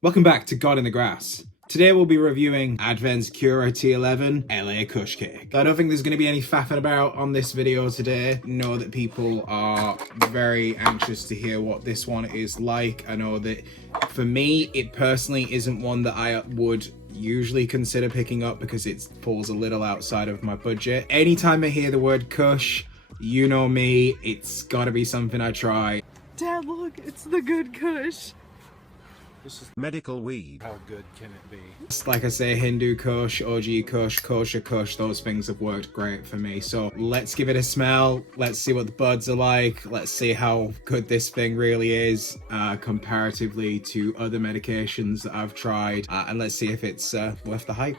Welcome back to God in the Grass. Today we'll be reviewing Adven's Cura T11 LA Kush Cake. I don't think there's going to be any faffing about on this video today. I know that people are very anxious to hear what this one is like. I know that for me, it personally isn't one that I would usually consider picking up because it falls a little outside of my budget. Anytime I hear the word Kush, you know me, it's got to be something I try. Dad, look, it's the good Kush. This is medical weed. How good can it be? Like I say, Hindu Kush, OG Kush, Kosher Kush, those things have worked great for me. So let's give it a smell. Let's see what the buds are like. Let's see how good this thing really is comparatively to other medications that I've tried. And let's see if it's worth the hype.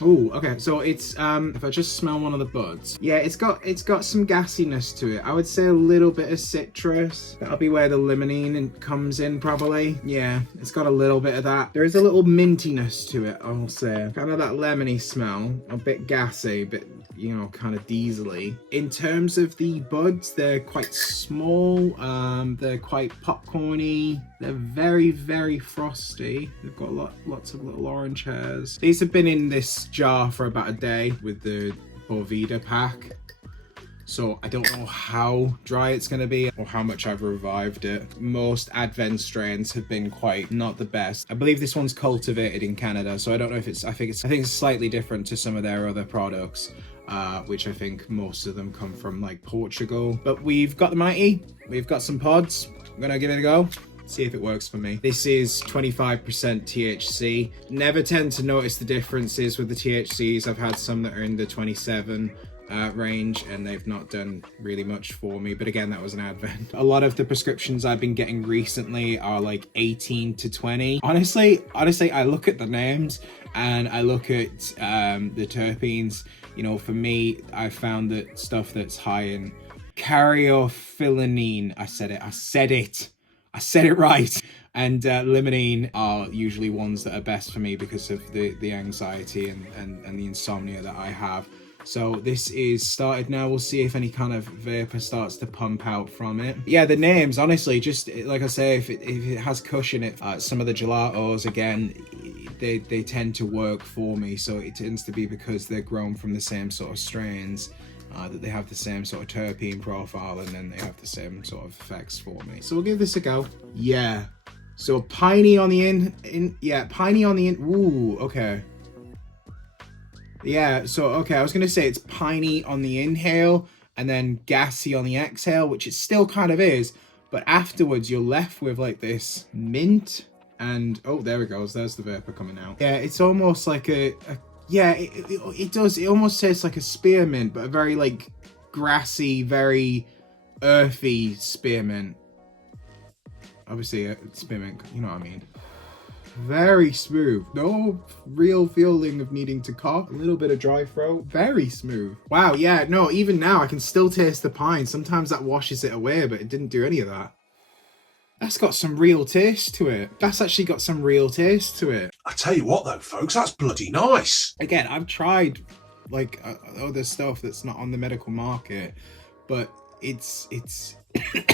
Oh, okay, so it's if I just smell one of the buds, yeah, it's got some gassiness to it. I would say a little bit of citrus. That'll be where the limonene comes in probably. Yeah, it's got a little bit of that. There is a little mintiness to it, I'll say. Kind of that lemony smell, a bit gassy, but you know, kind of diesely. In terms of the buds, they're quite small, they're quite popcorny, they're very, very frosty. They've got lots of little orange hairs. These have been in this jar for about a day with the Boveda pack. So I don't know how dry it's going to be or how much I've revived it. Most Adven strains have been quite not the best. I believe this one's cultivated in Canada, so I don't know if it's, I think it's slightly different to some of their other products, which I think most of them come from like Portugal. But we've got the Mighty, we've got some pods. I'm going to give it a go. See if it works for me. This is 25% THC. Never tend to notice the differences with the THCs. I've had some that are in the 27 range and they've not done really much for me, but again, that was an Advent. A lot of the prescriptions I've been getting recently are like 18 to 20. Honestly, I look at the names and I look at the terpenes. You know, for me, I found that stuff that's high in caryophyllene, I said it right, and limonene are usually ones that are best for me because of the anxiety and the insomnia that I have. So this is started now. We'll see if any kind of vapor starts to pump out from it. Yeah, the names, honestly, just like I say, if it has Kush in it, some of the gelatos, again, they tend to work for me. So it tends to be because they're grown from the same sort of strains, that they have the same sort of terpene profile, and then they have the same sort of effects for me. So we'll give this a go. Yeah. So piney on the piney on the ooh, okay. Yeah, so, okay, I was going to say it's piney on the inhale and then gassy on the exhale, which it still kind of is, but afterwards you're left with like this mint and, oh, there it goes, there's the vapor coming out. Yeah, it's almost like yeah, it does, it almost tastes like a spearmint, but a very like grassy, very earthy spearmint. Obviously, spearmint, you know what I mean. Very smooth. No real feeling of needing to cough. A little bit of dry throat. Very smooth. Wow, yeah, no, even now I can still taste the pine. Sometimes that washes it away, but it didn't do any of that. That's got some real taste to it. That's actually got some real taste to it. I tell you what though, folks, that's bloody nice. Again, I've tried like other stuff that's not on the medical market, but it's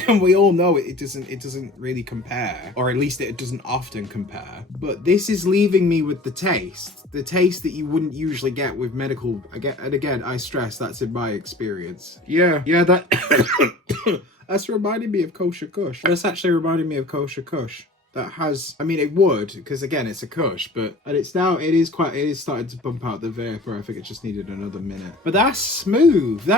and we all know it doesn't really compare, or at least it doesn't often compare. But this is leaving me with the taste that you wouldn't usually get with medical. And again, I stress that's in my experience. Yeah, that that's reminding me of Kosher Kush. That's actually reminding me of Kosher Kush. That has, I mean, it would, because again, it's a Kush, but and it is starting to bump out the vapor. I think it just needed another minute. But that's smooth,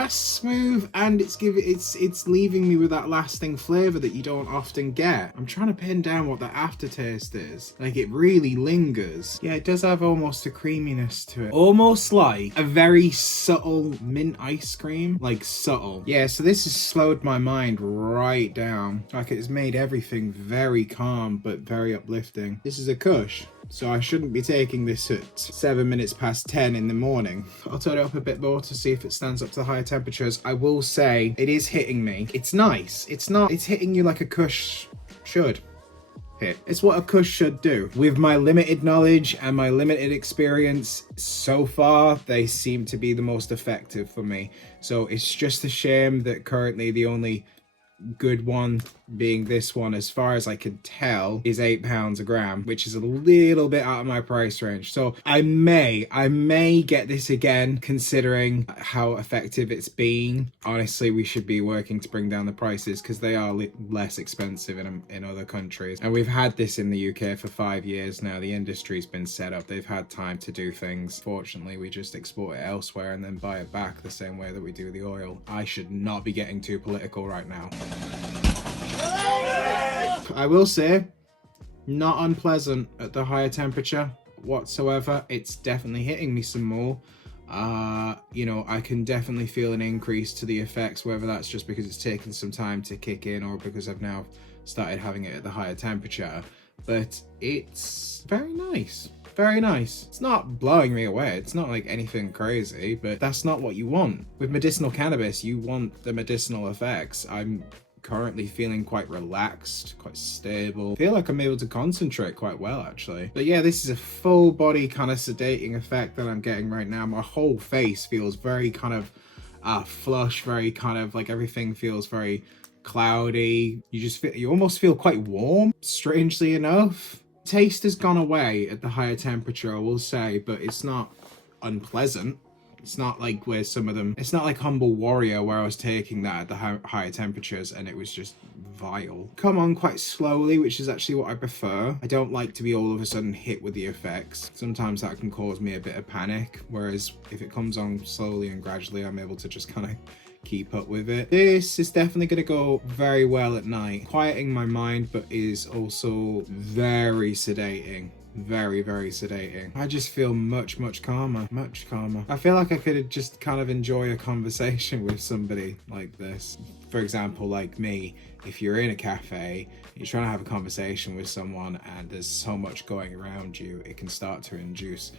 and it's leaving me with that lasting flavor that you don't often get. I'm trying to pin down what the aftertaste is. Like, it really lingers. Yeah, it does have almost a creaminess to it. Almost like a very subtle mint ice cream, like subtle. Yeah, so this has slowed my mind right down. Like, it's made everything very calm, but very uplifting. This is a Kush, so I shouldn't be taking this at 7 minutes past 10 in the morning. I'll turn it up a bit more to see if it stands up to the higher temperatures. I will say it is hitting me. It's nice. It's hitting you like a Kush should hit. It's what a Kush should do. With my limited knowledge and my limited experience so far, they seem to be the most effective for me. So it's just a shame that currently the only good one being this one, as far as I can tell, is £8 a gram, which is a little bit out of my price range. So I may get this again, considering how effective it's been. Honestly, we should be working to bring down the prices because they are less expensive in other countries. And we've had this in the UK for 5 years now. The industry's been set up. They've had time to do things. Fortunately, we just export it elsewhere and then buy it back the same way that we do the oil. I should not be getting too political right now. I will say, not unpleasant at the higher temperature whatsoever. It's definitely hitting me some more. You know, I can definitely feel an increase to the effects, whether that's just because it's taken some time to kick in or because I've now started having it at the higher temperature. But it's very nice. Very nice. It's not blowing me away. It's not like anything crazy, but that's not what you want. With medicinal cannabis, you want the medicinal effects. I'm currently feeling quite relaxed, quite stable. I feel like I'm able to concentrate quite well, actually. But yeah, this is a full body kind of sedating effect that I'm getting right now. My whole face feels very kind of flush, very kind of like everything feels very cloudy. You almost feel quite warm, strangely enough. Taste has gone away at the higher temperature, I will say, but it's not unpleasant. It's not like where some of them, it's not like Humble Warrior where I was taking that at the higher temperatures and it was just vile. Come on quite slowly, which is actually what I prefer. I don't like to be all of a sudden hit with the effects. Sometimes that can cause me a bit of panic, whereas if it comes on slowly and gradually, I'm able to just kind of keep up with it. This is definitely going to go very well at night, quieting my mind, but is also very sedating. Very, very sedating. I just feel much calmer. I feel like I could just kind of enjoy a conversation with somebody like this. For example, like me, if you're in a cafe, you're trying to have a conversation with someone and there's so much going around you, it can start to induce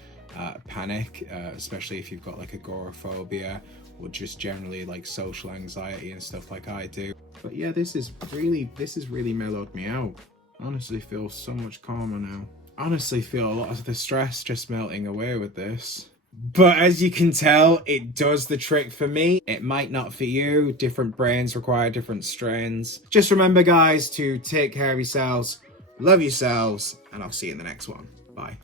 panic, especially if you've got like agoraphobia or just generally like social anxiety and stuff like I do. But yeah, this has really mellowed me out. Honestly feel so much calmer now. Honestly feel a lot of the stress just melting away with this. But as you can tell, it does the trick for me. It might not for you. Different brains require different strains. Just remember, guys, to take care of yourselves, love yourselves, and I'll see you in the next one. Bye.